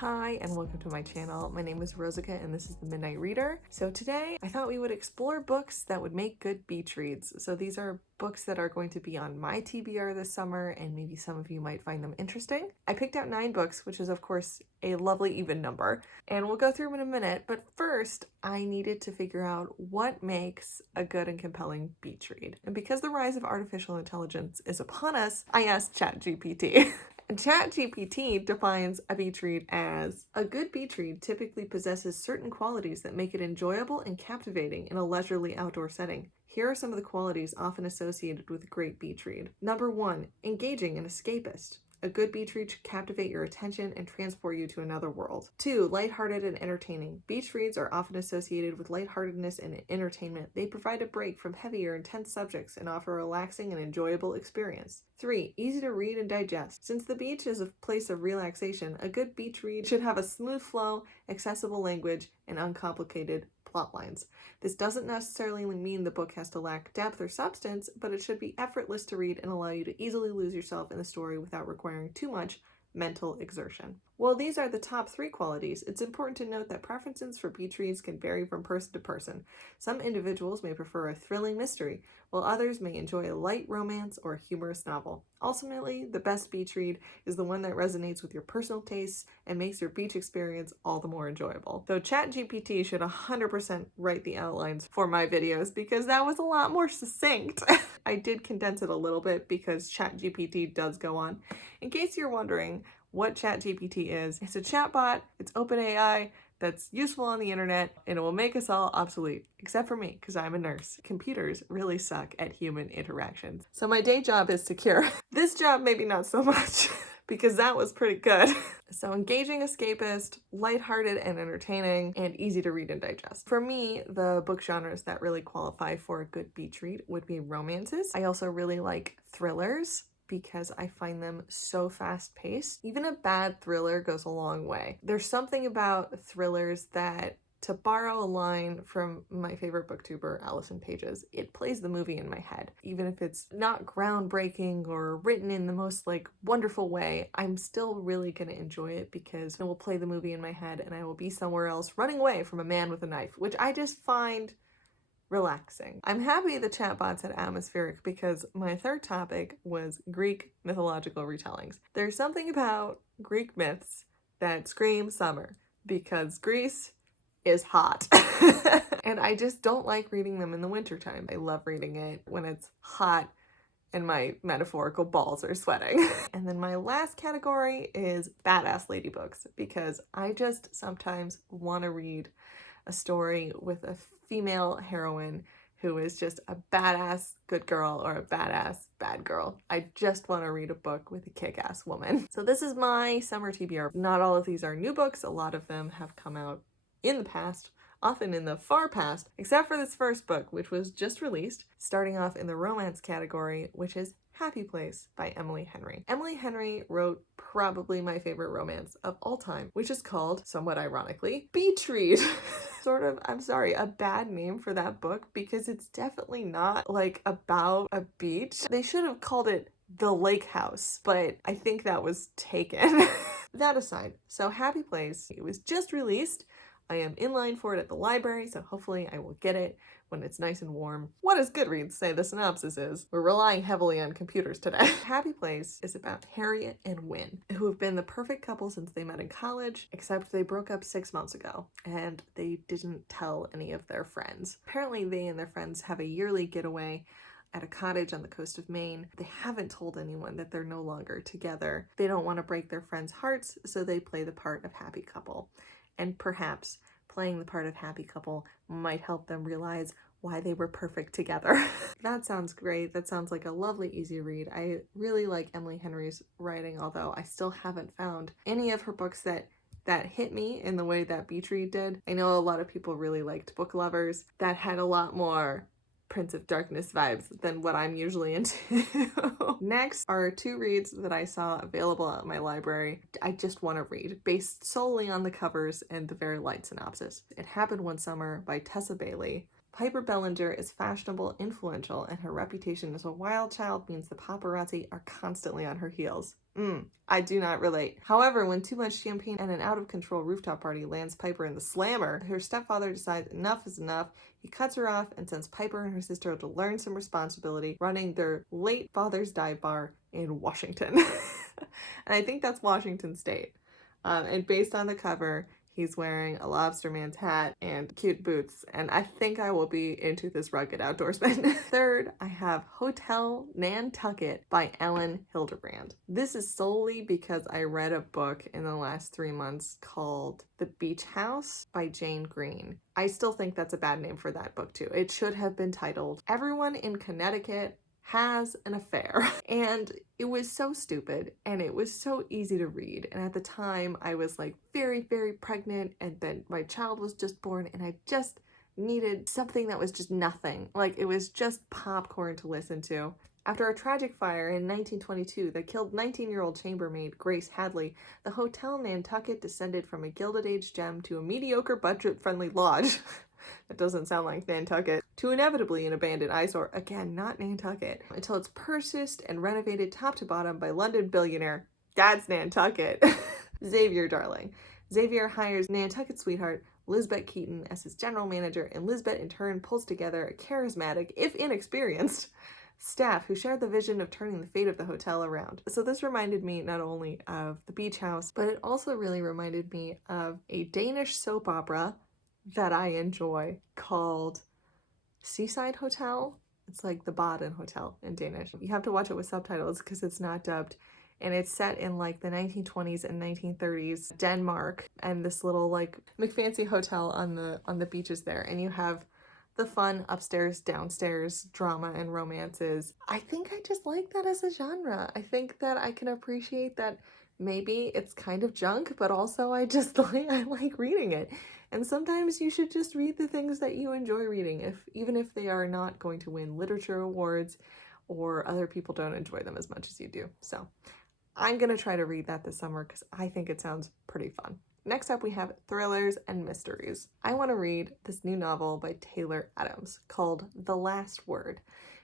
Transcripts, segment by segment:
Hi and welcome to my channel. My name is Rosica and this is the Midnight Reader. So today I thought we would explore books that would make good beach reads. So these are books that are going to be on my TBR this summer and maybe some of you might find them interesting. I picked out 9 books, which is of course a lovely even number, and we'll go through them in a minute. But first I needed to figure out what makes a good and compelling beach read. And because the rise of artificial intelligence is upon us, I asked Chat GPT. Chat GPT defines a beach read as a good beach read typically possesses certain qualities that make it enjoyable and captivating in a leisurely outdoor setting. Here are some of the qualities often associated with a great beach read. Number 1, engaging and escapist. A good beach read should captivate your attention and transport you to another world. 2, lighthearted and entertaining. Beach reads are often associated with lightheartedness and entertainment. They provide a break from heavier, intense subjects and offer a relaxing and enjoyable experience. 3, easy to read and digest. Since the beach is a place of relaxation, a good beach read should have a smooth flow, accessible language, and uncomplicated plot lines. This doesn't necessarily mean the book has to lack depth or substance, but it should be effortless to read and allow you to easily lose yourself in the story without requiring too much mental exertion. While these are the top 3 qualities, it's important to note that preferences for beach reads can vary from person to person. Some individuals may prefer a thrilling mystery, while others may enjoy a light romance or a humorous novel. Ultimately, the best beach read is the one that resonates with your personal tastes and makes your beach experience all the more enjoyable. So ChatGPT should 100% write the outlines for my videos because that was a lot more succinct. I did condense it a little bit because ChatGPT does go on. In case you're wondering what ChatGPT is, it's a chatbot, it's OpenAI, that's useful on the internet, and it will make us all obsolete, except for me, because I'm a nurse. Computers really suck at human interactions. So my day job is secure. This job, maybe not so much, because that was pretty good. So engaging, escapist, lighthearted and entertaining, and easy to read and digest. For me, the book genres that really qualify for a good beach read would be romances. I also really like thrillers, because I find them so fast-paced. Even a bad thriller goes a long way. There's something about thrillers that, to borrow a line from my favorite booktuber, Allison Pages, it plays the movie in my head. Even if it's not groundbreaking or written in the most wonderful way, I'm still really gonna enjoy it because it will play the movie in my head and I will be somewhere else running away from a man with a knife, which I just find relaxing. I'm happy the chatbot said atmospheric because my third topic was Greek mythological retellings. There's something about Greek myths that scream summer because Greece is hot. And I just don't like reading them in the wintertime. I love reading it when it's hot and my metaphorical balls are sweating. And then my last category is badass lady books because I just sometimes want to read a story with a female heroine who is just a badass good girl or a badass bad girl. I just want to read a book with a kick-ass woman. So this is my summer TBR. Not all of these are new books. A lot of them have come out in the past, often in the far past, except for this first book, which was just released, starting off in the romance category, which is Happy Place by Emily Henry. Emily Henry wrote probably my favorite romance of all time, which is called, somewhat ironically, Beach Read. Sort of, I'm sorry, a bad name for that book because it's definitely not about a beach. They should have called it The Lake House, but I think that was taken. That aside, so Happy Place, it was just released. I am in line for it at the library, so hopefully I will get it when it's nice and warm. What does Goodreads say the synopsis is? We're relying heavily on computers today. Happy Place is about Harriet and Wynne, who have been the perfect couple since they met in college, except they broke up 6 months ago, and they didn't tell any of their friends. Apparently they and their friends have a yearly getaway at a cottage on the coast of Maine. They haven't told anyone that they're no longer together. They don't want to break their friends' hearts, so they play the part of happy couple. And perhaps playing the part of happy couple might help them realize why they were perfect together. That sounds great. That sounds like a lovely, easy read. I really like Emily Henry's writing, although I still haven't found any of her books that hit me in the way that Beach Read did. I know a lot of people really liked Book Lovers. That had a lot more Prince of Darkness vibes than what I'm usually into. Next are 2 reads that I saw available at my library. I just want to read, based solely on the covers and the very light synopsis. It Happened One Summer by Tessa Bailey, Piper Bellinger is fashionable, influential, and her reputation as a wild child means the paparazzi are constantly on her heels. I do not relate. However, when too much champagne and an out-of-control rooftop party lands Piper in the slammer, her stepfather decides enough is enough. He cuts her off and sends Piper and her sister to learn some responsibility, running their late father's dive bar in Washington. And I think that's Washington State. And based on the cover, he's wearing a lobster man's hat and cute boots, and I think I will be into this rugged outdoorsman. Third, I have Hotel Nantucket by Elin Hilderbrand. This is solely because I read a book in the last 3 months called The Beach House by Jane Green. I still think that's a bad name for that book too. It should have been titled Everyone in Connecticut Has an Affair. And it was so stupid and it was so easy to read. And at the time I was like very, very pregnant, and then my child was just born, and I just needed something that was just nothing. Like, it was just popcorn to listen to. After a tragic fire in 1922 that killed 19-year-old chambermaid Grace Hadley, the Hotel Nantucket descended from a Gilded Age gem to a mediocre budget-friendly lodge. That doesn't sound like Nantucket. To inevitably an abandoned eyesore, again, not Nantucket, until it's purchased and renovated top to bottom by London billionaire, that's Nantucket, Xavier Darling. Xavier hires Nantucket sweetheart Lisbeth Keaton as his general manager, and Lisbeth in turn pulls together a charismatic, if inexperienced, staff who shared the vision of turning the fate of the hotel around. So this reminded me not only of The Beach House, but it also really reminded me of a Danish soap opera that I enjoy called Seaside Hotel. It's like the Baden Hotel in Danish. You have to watch it with subtitles because it's not dubbed. And it's set in like the 1920s and 1930s Denmark, and this little like McFancy hotel on the beaches there. And you have the fun upstairs, downstairs drama and romances. I think I just like that as a genre. I think that I can appreciate that maybe it's kind of junk, but also I like reading it. And sometimes you should just read the things that you enjoy reading, even if they are not going to win literature awards or other people don't enjoy them as much as you do. So I'm gonna try to read that this summer because I think it sounds pretty fun. Next up, we have thrillers and mysteries. I want to read this new novel by Taylor Adams called The Last Word.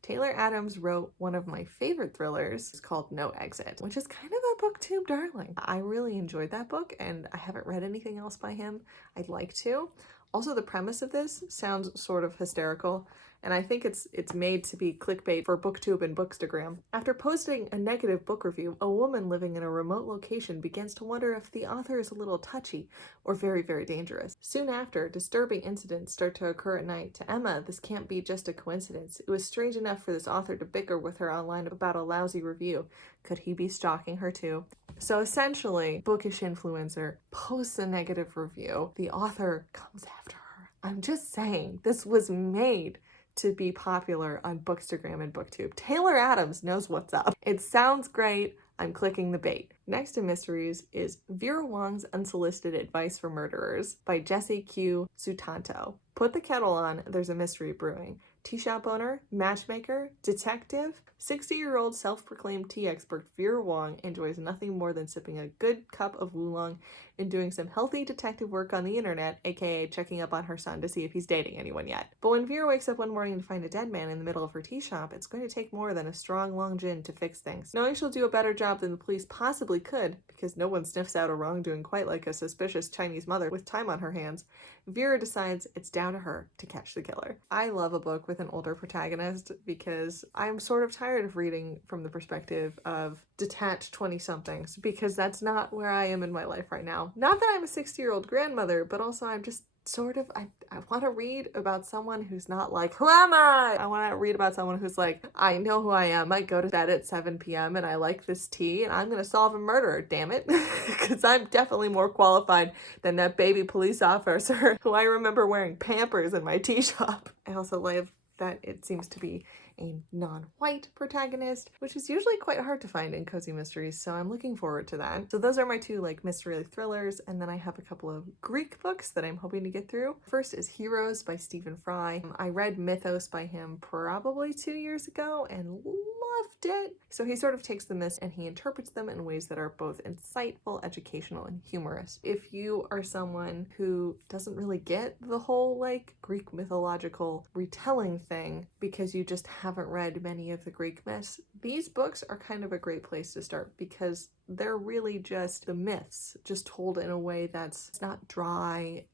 Taylor Adams wrote one of my favorite thrillers. It's called No Exit, which is kind of a booktube darling. I really enjoyed that book, and I haven't read anything else by him. I'd like to. Also, the premise of this sounds sort of hysterical, and I think it's made to be clickbait for BookTube and Bookstagram. After posting a negative book review, a woman living in a remote location begins to wonder if the author is a little touchy or very, very dangerous. Soon after, disturbing incidents start to occur at night. To Emma, this can't be just a coincidence. It was strange enough for this author to bicker with her online about a lousy review. Could he be stalking her too? So essentially, bookish influencer posts a negative review. The author comes after her. I'm just saying, this was made to be popular on Bookstagram and BookTube. Taylor Adams knows what's up. It sounds great. I'm clicking the bait. Next in mysteries is Vera Wong's Unsolicited Advice for Murderers by Jesse Q. Sutanto. Put the kettle on, there's a mystery brewing. Tea shop owner, matchmaker, detective, 60-year-old self-proclaimed tea expert Vera Wong enjoys nothing more than sipping a good cup of oolong and doing some healthy detective work on the internet, aka checking up on her son to see if he's dating anyone yet. But when Vera wakes up one morning to find a dead man in the middle of her tea shop, it's going to take more than a strong long gin to fix things. Knowing she'll do a better job than the police possibly could, because no one sniffs out a wrongdoing quite like a suspicious Chinese mother with time on her hands, Vera decides it's down to her to catch the killer. I love a book with an older protagonist because I'm sort of tired of reading from the perspective of detached 20-somethings, because that's not where I am in my life right now. Not that I'm a 60-year-old grandmother, but also I'm just sort of, I want to read about someone who's not like, who am I? I want to read about someone who's like, I know who I am. I go to bed at 7 p.m. and I like this tea and I'm going to solve a murder, damn it. Because I'm definitely more qualified than that baby police officer who I remember wearing Pampers in my tea shop. I also love that it seems to be a non-white protagonist, which is usually quite hard to find in cozy mysteries, so I'm looking forward to that. So those are my two like mystery thrillers, and then I have a couple of Greek books that I'm hoping to get through. First is Heroes by Stephen Fry. I read Mythos by him probably 2 years ago and loved it. So he sort of takes the myths and he interprets them in ways that are both insightful, educational, and humorous. If you are someone who doesn't really get the whole like Greek mythological retelling thing because you just haven't read many of the Greek myths, these books are kind of a great place to start because they're really just the myths, just told in a way that's not dry.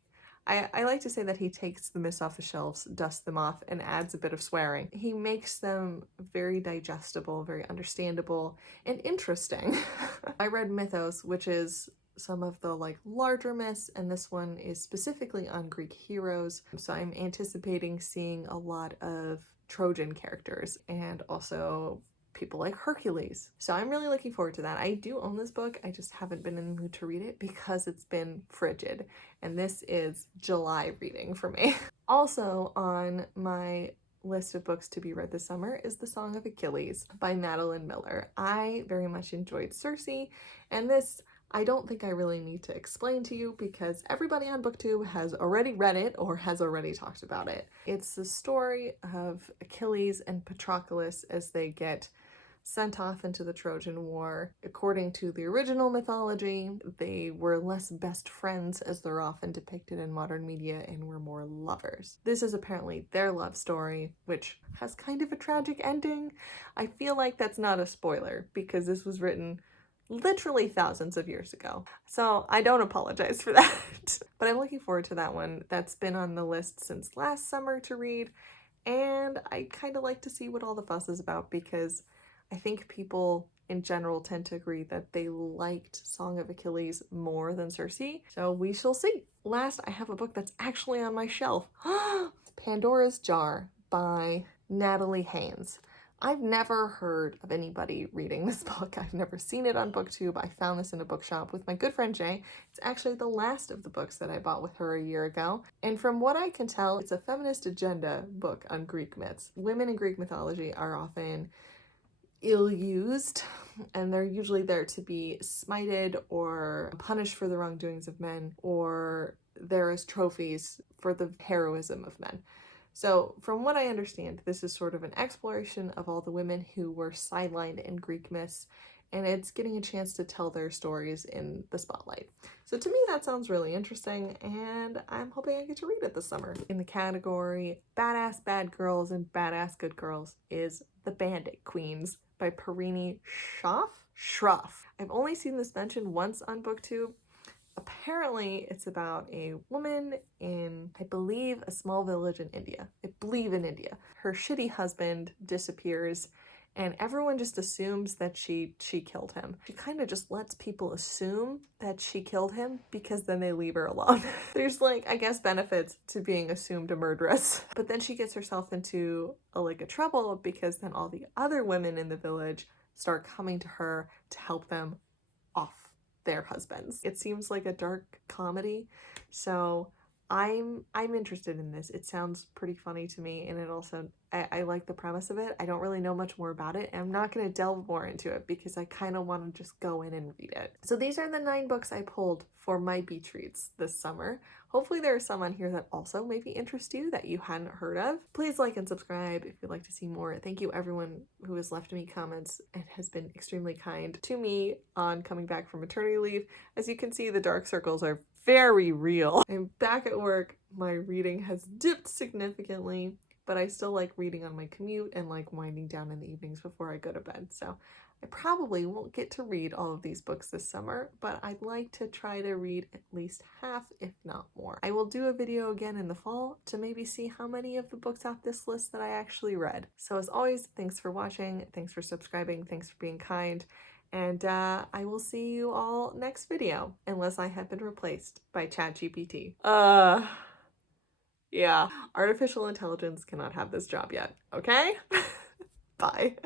I like to say that he takes the myths off the shelves, dusts them off, and adds a bit of swearing. He makes them very digestible, very understandable, and interesting. I read Mythos, which is some of the like larger myths, and this one is specifically on Greek heroes. So I'm anticipating seeing a lot of Trojan characters and also people like Hercules. So I'm really looking forward to that. I do own this book, I just haven't been in the mood to read it because it's been frigid, and this is July reading for me. Also on my list of books to be read this summer is The Song of Achilles by Madeline Miller. I very much enjoyed Circe, and this I don't think I really need to explain to you because everybody on BookTube has already read it or has already talked about it. It's the story of Achilles and Patroclus as they get sent off into the Trojan War. According to the original mythology, they were less best friends as they're often depicted in modern media and were more lovers. This is apparently their love story, which has kind of a tragic ending. I feel like that's not a spoiler because this was written literally thousands of years ago. So I don't apologize for that. But I'm looking forward to that one. That's been on the list since last summer to read, and I kind of like to see what all the fuss is about because I think people in general tend to agree that they liked Song of Achilles more than Circe, so we shall see. Last, I have a book that's actually on my shelf. Pandora's Jar by Natalie Haynes. I've never heard of anybody reading this book. I've never seen it on BookTube. I found this in a bookshop with my good friend Jay. It's actually the last of the books that I bought with her a year ago. And from what I can tell, it's a feminist agenda book on Greek myths. Women in Greek mythology are often ill-used, and they're usually there to be smited or punished for the wrongdoings of men, or there as trophies for the heroism of men. So from what I understand, this is sort of an exploration of all the women who were sidelined in Greek myths, and it's getting a chance to tell their stories in the spotlight. So to me, that sounds really interesting, and I'm hoping I get to read it this summer. In the category Badass Bad Girls and Badass Good Girls is The Bandit Queens by Parini Shroff. I've only seen this mentioned once on BookTube. Apparently, it's about a woman in, I believe, a small village in India. Her shitty husband disappears, and everyone just assumes that she killed him. She kind of just lets people assume that she killed him because then they leave her alone. There's like, I guess, benefits to being assumed a murderess. But then she gets herself into a trouble because then all the other women in the village start coming to her to help them off their husbands. It seems like a dark comedy, so I'm interested in this. It sounds pretty funny to me, and it also, I like the premise of it. I don't really know much more about it, and I'm not going to delve more into it because I kind of want to just go in and read it. So these are the 9 books I pulled for my beach reads this summer. Hopefully there are some on here that also maybe interest you that you hadn't heard of. Please like and subscribe if you'd like to see more. Thank you everyone who has left me comments and has been extremely kind to me on coming back from maternity leave. As you can see, the dark circles are very real. I'm back at work. My reading has dipped significantly, but I still like reading on my commute and like winding down in the evenings before I go to bed. So I probably won't get to read all of these books this summer, but I'd like to try to read at least half, if not more. I will do a video again in the fall to maybe see how many of the books off this list that I actually read. So as always, thanks for watching, thanks for subscribing, thanks for being kind, and I will see you all next video, unless I have been replaced by Chat GPT. Yeah, artificial intelligence cannot have this job yet, okay? Bye.